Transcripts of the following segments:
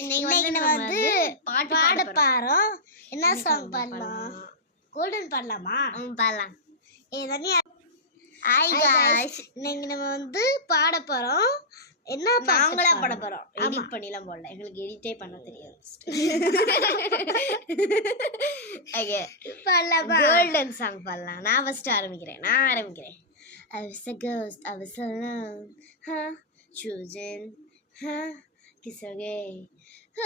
இன்னைக்கு நம்ம வந்து பாட பாரோம். என்ன சாங் பாடலாம்? கோல்டன் பாடலாமா? பாடலாம். ஹாய் गाइस, இன்னைக்கு நம்ம வந்து பாட போறோம். என்ன நாங்களா பாட போறோம். எடிட் பண்ணிலாம் போடல. எங்களுக்கு எடிட்டே பண்ண தெரியாது. ஓகே, பாடலாமா? கோல்டன் சாங் பாடலாம். நான் ஃபர்ஸ்ட் ஆரம்பிக்கிறேன். I was a ghost, I was alone, huh? Choosing, huh? Kiss away.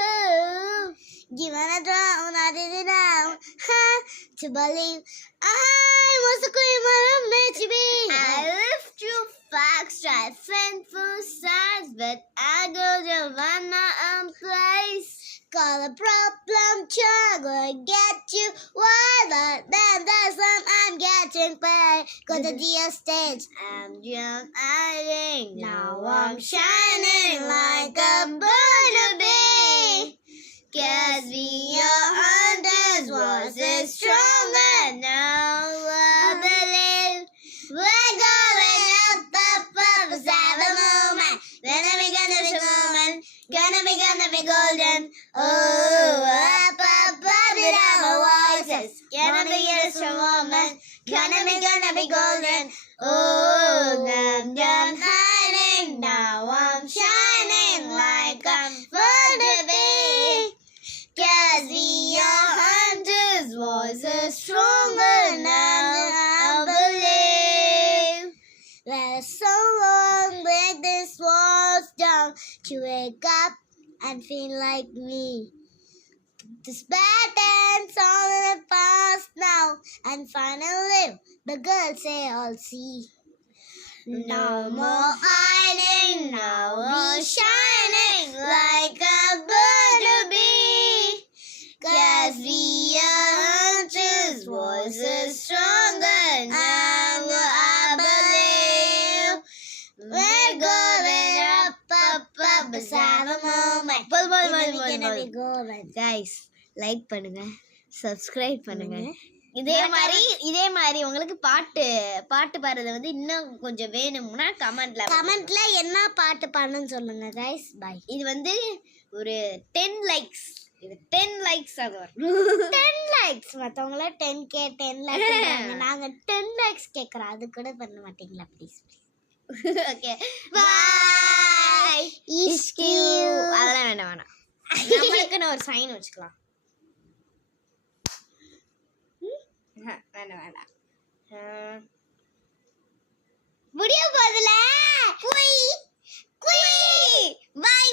Oh, given a drown, I didn't know, huh? To believe I was a queen of meant to be. I lived through facts, tried for sides, but I go to one place. Call a problem child, gonna get you wild, then there's some I'm getting paid. Go to the stage, I'm just hiding, now now I'm I'm shining like a butterbean. Cause we are hunters, was it stronger? Now I believe we're going up, let's have a moment. When are we gonna be moment? Gonna be golden. Oh, up, it out my voices. Gonna be a strong woman. Gonna be golden. Oh, I'm hiding. Now I'm shining like a butterbean. Cause we are hunters, voices stronger now, I believe. there's so long, break this walls down to wake up and feel like me. This bad dance all in the past now, and finally the girls say I'll see. No more hiding, now we're shining like a butterbean. Cause we are hunters, voices stronger now, I believe. We're going up, let's have a moment. Gonna be golden. Guys, like பண்ணுங்க, சப்ஸ்கிரைப் பண்ணுங்க. இதே மாதிரி உங்களுக்கு பாட்டு பாடுறது வந்து இன்னும் கொஞ்சம் வேணும்னா கமெண்ட்ல என்ன பாட்டு பாடணும்னு சொல்லுங்க கைஸ். பை. இது வந்து ஒரு 10 லைக்ஸ், இது 10 லைக்ஸ் ஆகும். 10 லைக்ஸ். மத்தவங்கள 10k 10 லைக்ஸ் நாங்க 10 லைக்ஸ் கேக்குறோம். அது கூட பண்ண மாட்டீங்களா ப்ளீஸ்? Okay, by. இஷ்கியூ. அதெல்லாம் வேண்டாம். நம்மளுக்குன்னு ஒரு சைன் வச்சுக்கலாம். வேண்டாம். முடிய போதுல. குய் குய். பை.